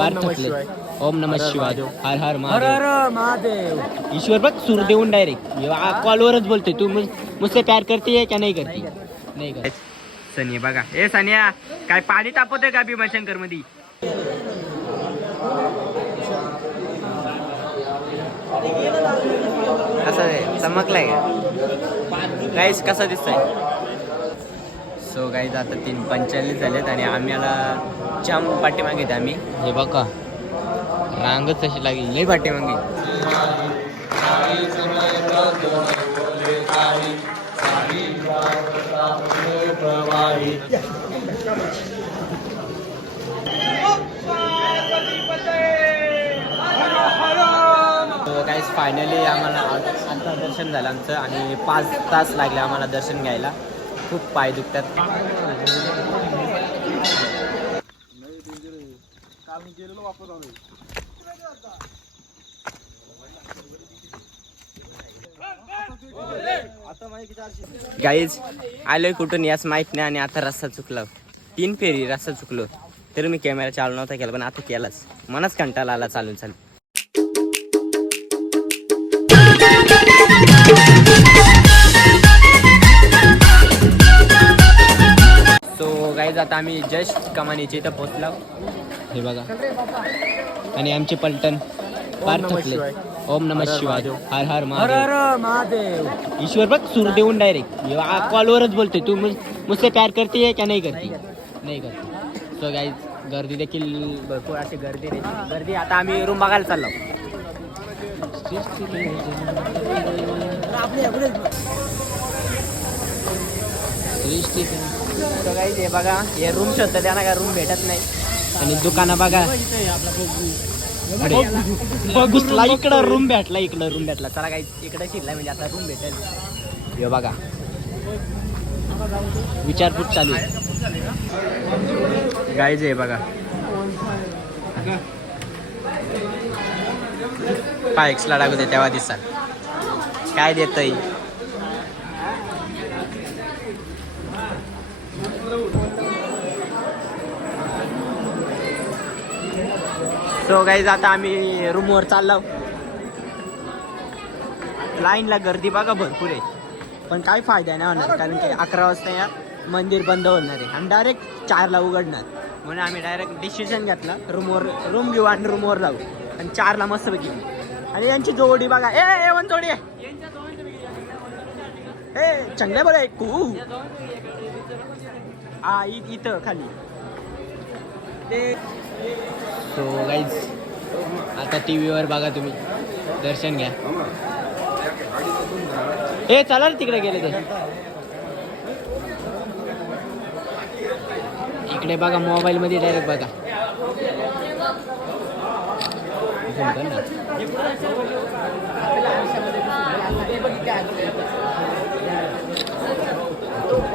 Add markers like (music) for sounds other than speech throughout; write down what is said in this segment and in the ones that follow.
पार थकले. ओम नम शिवाय. हर हर महादेव. ईश्वर बघ सूर देऊन डायरेक्ट कॉलवरच बोलते तू मुझ- मुझसे प्यार करती है क्या नहीं करती? नाही करत. सनिया बघा. ए सनिया काय पाणी तापवतोय का भीमाशंकरमध्ये आहे? चमकलाय का? गाईस कसं दिसतंय? सो गाईज आता तीन पंचाळीस झालेत आणि आम्हाला जाम पाठीमागे आहेत आम्ही. हे बघा. रांगच तशी लागली. लई पाठीमागे. काहीच फायनली आम्हाला आता दर्शन झालं आमचं आणि पाच तास लागले आम्हाला दर्शन घ्यायला. खूप पाय दुखतात. गाईज आलोय कुठून याच माहीत नाही आणि आता रस्ता चुकला. तीन फेरी रस्ता चुकलो. तरी मी कॅमेरा चालू नव्हता केला पण आता केलाच. मनाच कंटाळा आला चालून चालू आता आम्ही जस्ट कमानीच्या इथं पोहोचलो. हे बघा. आणि आमचे पलटण फार थकले. ओम नम शिवाय. हर हर महादेव. ईश्वर बघ सूर देऊन डायरेक्ट कॉलवरच बोलते तू मुझ- मुझसे प्यार करती है क्या नहीं करती? नाही करती. सो गाईज गर्दी देखील भरपूर अशी गर्दी गर्दी आता आम्ही रूम बघायला चाललो. So guys, हे बघा हे रूम शोधतं त्यांना काय रूम भेटत नाही. आणि दुकानं बघा. बघुसला इकडं रूम भेटला इकडं रूम भेटला. चला काही इकडं शिरला म्हणजे आता रूम भेटेल. हे बघा. विचारपूस चालू आहे. गायज आहे बघा. पाय एक्सला टाकू दे तेव्हा दिसाल. काय देतय? सो गाईज आता आम्ही रूमवर चाललो. लाईनला गर्दी बघा भरपूर आहे. पण काय फायदा नाही होणार? कारण की अकरा वाजता या मंदिर बंद होणार आहे. आणि डायरेक्ट चारला उघडणार. म्हणून आम्ही डायरेक्ट डिसिजन घेतला. रूमवर रूम घेऊ आणि रूमवर लावू आणि चारला मस्तपैकी येऊ आणि यांची जोडी बघा. ए ए वन जोडी आहे. ए चांगले बघा एक हा इथं खाली. ते सो गाईज आता टी व्हीवर बघा तुम्ही. दर्शन घ्या. हे चला रे तिकडे गेले ते. इकडे बघा मोबाईल मध्ये डायरेक्ट बघा.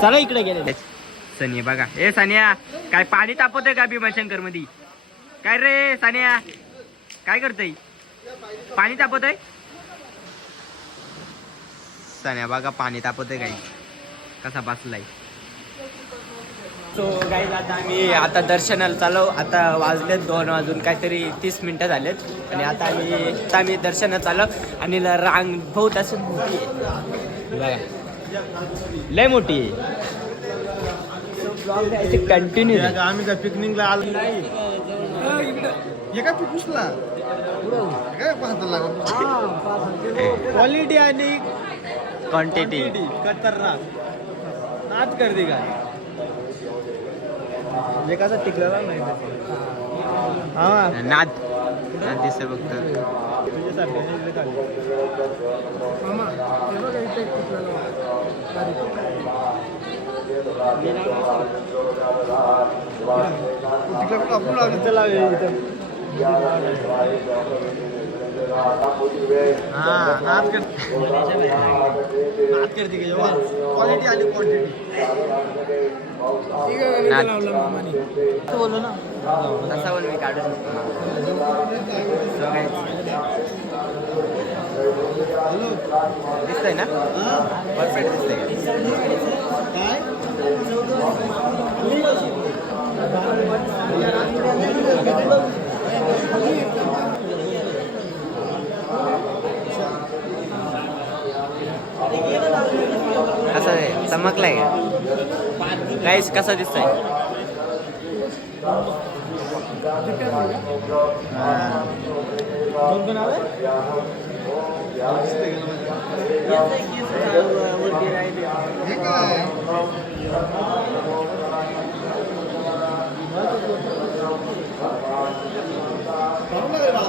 चला इकडे गेले. सनिया बघा. ए सनिया काय पाणी तापवतोय का भीमाशंकरमध्ये काय रे सानिया? काय करतोय? पाणी तापवतोय सानिया बघा पाणी तापवतोय काही. कसा बसलाय. सो गाईज आता आम्ही आता दर्शनाला चालव आता वाजलेत दोन वाजून काहीतरी तीस मिनटं झालेत. आणि आता आम्ही आता आम्ही दर्शनाला चालव आणि ल- रांग बहुत असं मोठी आहे. लय मोठी आहे. कंटिन्यू आम्ही काय पिकनिकला आलो नाही. हे काय पिकनिकला काय पाहता क्वालिटी आणि क्वांटिटी खतरनाक. नाच करते का? कसं टिकलेला नाही. हा. नाद. नाद दिसतं फक्त. तुझ्यासारखे क्वालिटी आली क्वांटिटी बोललो ना तसा बोल मी काढू शकतो दिसतंय ना? परफेक्ट दिसतंय. कसं आहे. चमकलाय काहीच कसं दिसतंय? दोन कोण आले?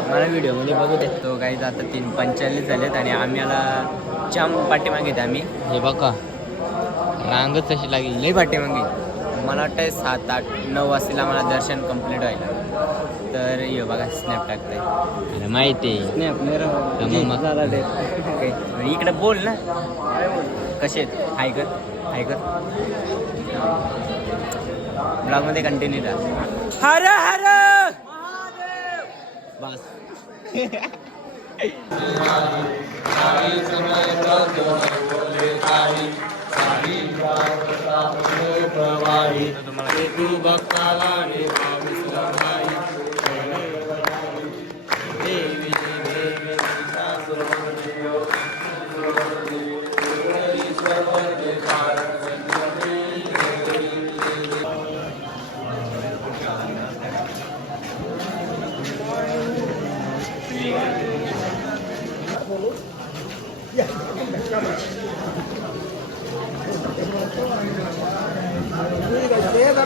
मला व्हिडिओमध्ये बघू देत तो काही आता तीन पंचेचाळीस झालेत आणि आम्ही याला जाम पाठीमागे आहेत आम्ही. हे बघा. रांगच तशी लागली. लई पाठीमागे. मला वाटतं सात आठ नऊ वाजता मला दर्शन कंप्लीट व्हायला. तर ये बघा स्नॅप टाकताय अरे माहिती आहे इकडे बोल ना कसे आहेत हाय कर हाय कर ब्लॉगमध्ये कंटिन्यू राहा हर हर बस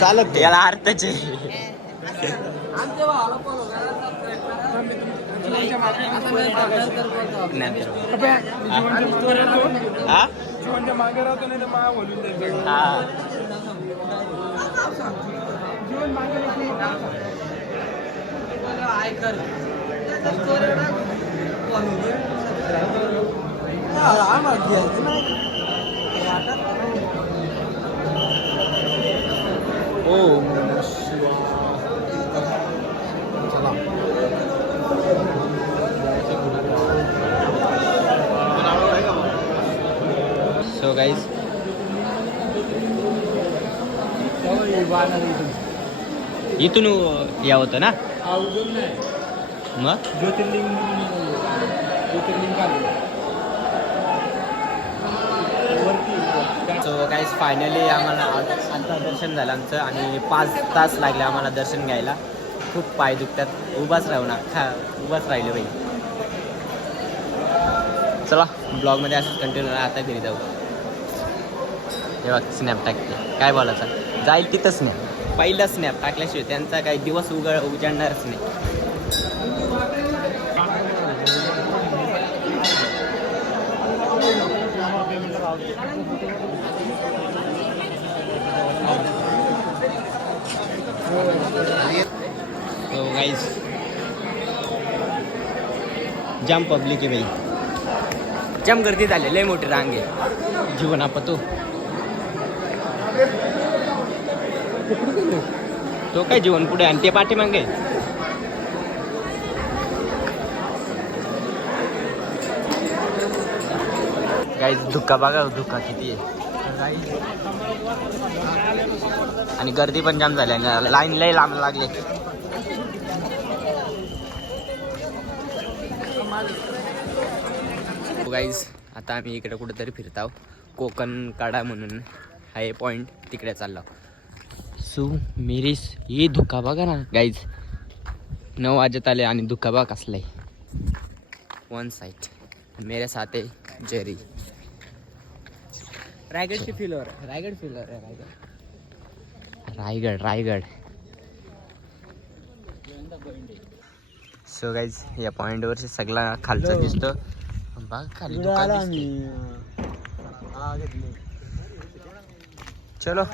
चालत याला अर्थच आहे हा? मागे राहतो नाही तर मा बोलून द्यायचं हा. ओ सो गाईज इथून या होतं ना? मग? ज्योतिर्लिंग ज्योतिर्लिंग सो फायनली आम्हाला आजचं दर्शन झालं आमचं आणि पाच तास लागले आम्हाला दर्शन घ्यायला. खूप पाय दुखतात. उभाच राहू ना. खा उभाच राहिले बाई. चला ब्लॉगमध्ये असंच कंटिन्यू आता घरी जाऊ. हे बघ स्नॅप टाकते काय बोलायचं? जाईल तिथं स्नॅप पहिला स्नॅप टाकल्याशिवाय त्यांचा काही दिवस उघड उजाडणारच नाही. तो जाम पब्लिक आहे बाई. जाम गर्दी झाली लय मोठी रांग आहे. जीवन आपतो. तो काय जीवन पुढे आणि ते पाठीमागे? गाईज धुक्का बघा धुक्का किती आहे. आणि गर्दी पण जाम झाली आणि लाईन लय लांब लागले. गाईज हो, आता आम्ही इकडे कुठेतरी फिरताव कोकण काढा म्हणून हा पॉइंट तिकडे चाललो सो मिरिस हे धुका बघा ना गाईज नऊ वाजत आले आणि धुका बघा कसलाय वन साईड मेरे साथ है जेरी रायगडची फिलोर रायगड फिलोर आहे रायगड रायगड रायगड सो गाईज या पॉइंटवरची सगळा खालचा दिसतो बघ खाली दुकान दिसते. चलो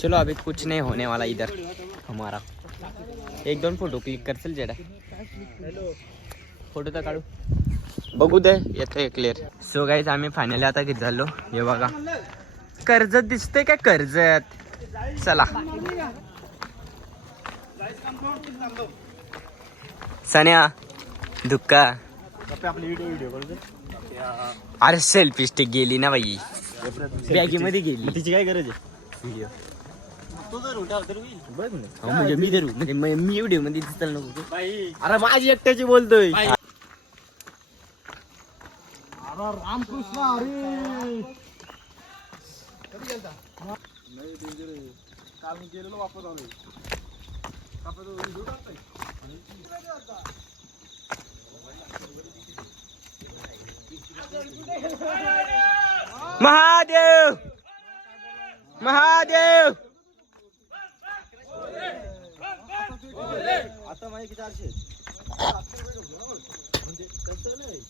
चलो अभी कुछ नहीं होने वाला इधर हमारा। एक दोन फोटो क्लिक करशील जेडा फोटो तर काढू। बघू दे येतोय क्लिअर सो गाईज आम्ही फायनली आता किती झालो. हे बघा. कर्जत दिसते का कर्जत? चला. सन्या करू अरे सेल्फी स्टिक गेली ना बाई. बॅगेमध्ये गेली. तिची काय गरज आहे? व्हिडिओ म्हणजे मी धरू. म्हणजे म- मी व्हिडिओमध्ये दिसायला नको? अरे माझी एकट्याची बोलतोय. अरे रामकृष्ण अरे कधी गेलता? नाही डेंजर आहे. काल मी गेलेलो वापस आलोय वापस व्हिडिओ टाकताय महादेव! महादेव! आता माहिती चारशे म्हणजे तसं नाही.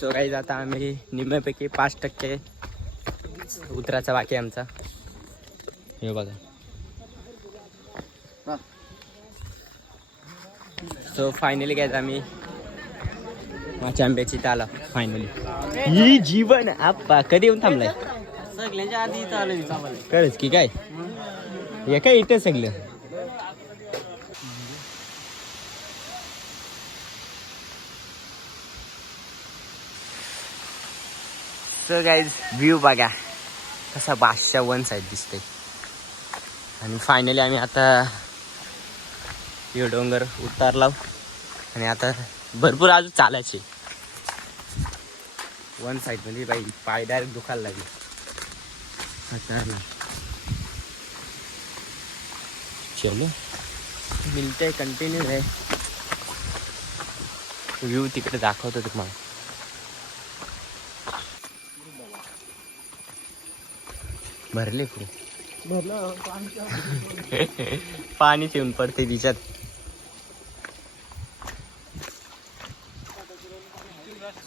सो काही आता आम्ही निम्म्यापैकी पाच टक्के उतराचा बाकी आमचा. हे बघा. सो फायनली काय आम्ही माझ्या आंब्याची ताला फायनली ही जीवन आप्पा कधी येऊन थांबलाय? सगळ्यांच्या आधी खरंच की काय? हे काय इथं सगळं. सो गाईज व्ह्यू बघा. कसा बादशा वन साईड दिसते आणि फायनली आम्ही आता हे डोंगर उतारला. आणि आता भरपूर अजून चालायचे. वन साईड म्हणजे बाई पाय डायरेक्ट दुखायला लागले. आता चलो. मिलते कंटिन्यू आहे व्ह्यू तिकडे दाखवतो तुम्हाला. भरले पुढे (laughs) पाणी. येऊन पडते तिच्यात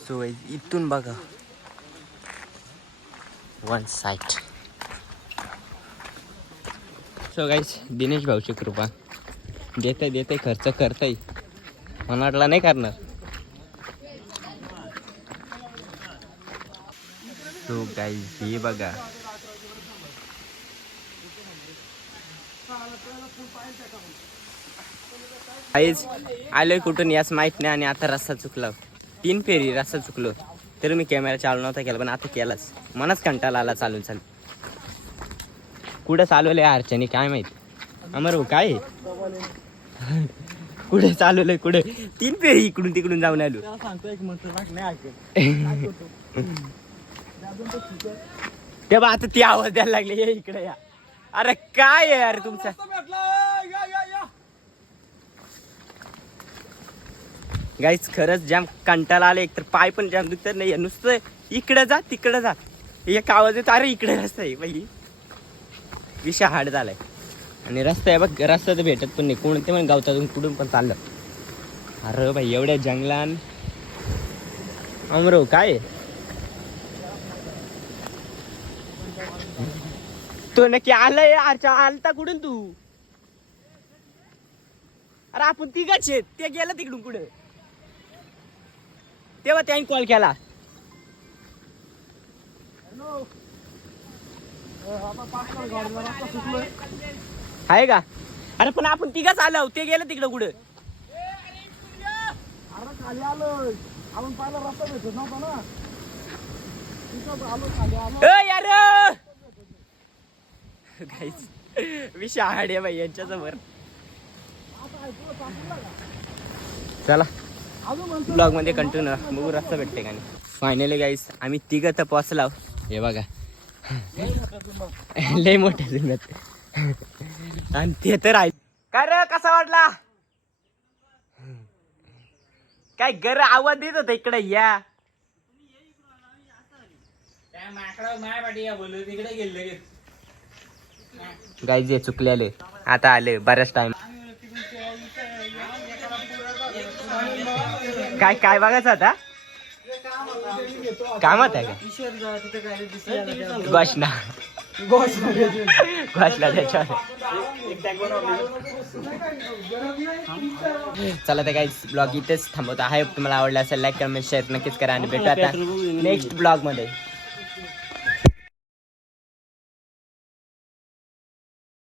सो इथून बघा. One side so guys Dinesh भाऊची कृपा. देते देते खर्च करताय. मला वाटला नाही करणार. सो गाईस हे बघा. आईज आलोय कुठून याच माहीत नाही आणि आता रस्ता चुकला. तीन फेरी रस्ता चुकलो. तर मी कॅमेरा चालू नव्हता केला पण आता केलाच. मलाच कंटाळा आला चालून चालू. कुठं चालवलंय अर्चनी काय माहीत? अमर भाऊ काय? कुठे चालवलंय कुठे? तीन फेरी इकडून तिकडून जाऊन आलो. ते (laughs) बा आता ती आवाज द्यायला लागली. ये इकडे या. अरे काय आहे यार तुमचं? गाईच खरंच जाम कंटाळा आला एक तर पाय पण जाम दुखत नाही नुसतं इकडे जा तिकडे जा. एक आवाज येतो अरे इकडे रस्ता आहे बाई. विषय हार्ड झालाय. आणि रस्ता आहे बघ रस्ता तर भेटत पण नाही. कोणते पण गावतातून कुठून पण चाललं. अरे भाई एवढ्या जंगलान. अमरो काय तो नक्की आलाय आरच्या आलता कुठून तू? अरे आपण तिघाच आहेत ते गेलं तिकडून कुठं? तेव्हा त्यांनी कॉल केला. आहे का? अरे पण आपण तिघाच आलो ते गेलं तिकडं कुठं? खाली आपण पाहिला रस्ता भेटत नव्हता ना यार! (laughs) गाईस मी शहाडे बाई यांच्या समोर चला. ब्लॉगमध्ये कंटिन्यू बघू रस्ता भेटते का नाही. फायनली गाईस आम्ही तिघ तर पोचलाव हे बघा. (laughs) लय मोठ्या जिल्ह्यात आणि ते तर आहे. काय रे कसा वाटला? काय गर आवाज देत होता इकडे या. गाई जे चुकलेले. आता आले बऱ्याच टाइम काय काय बघायचं आता? कामात आहे का? घोषणा घोषणा त्याच्यावर. चला तर काही ब्लॉग इथेच थांबवतो. आहे तुम्हाला आवडला असेल लाईक कमेंट शेअर नक्कीच करा आणि भेटू आता नेक्स्ट ब्लॉगमध्ये.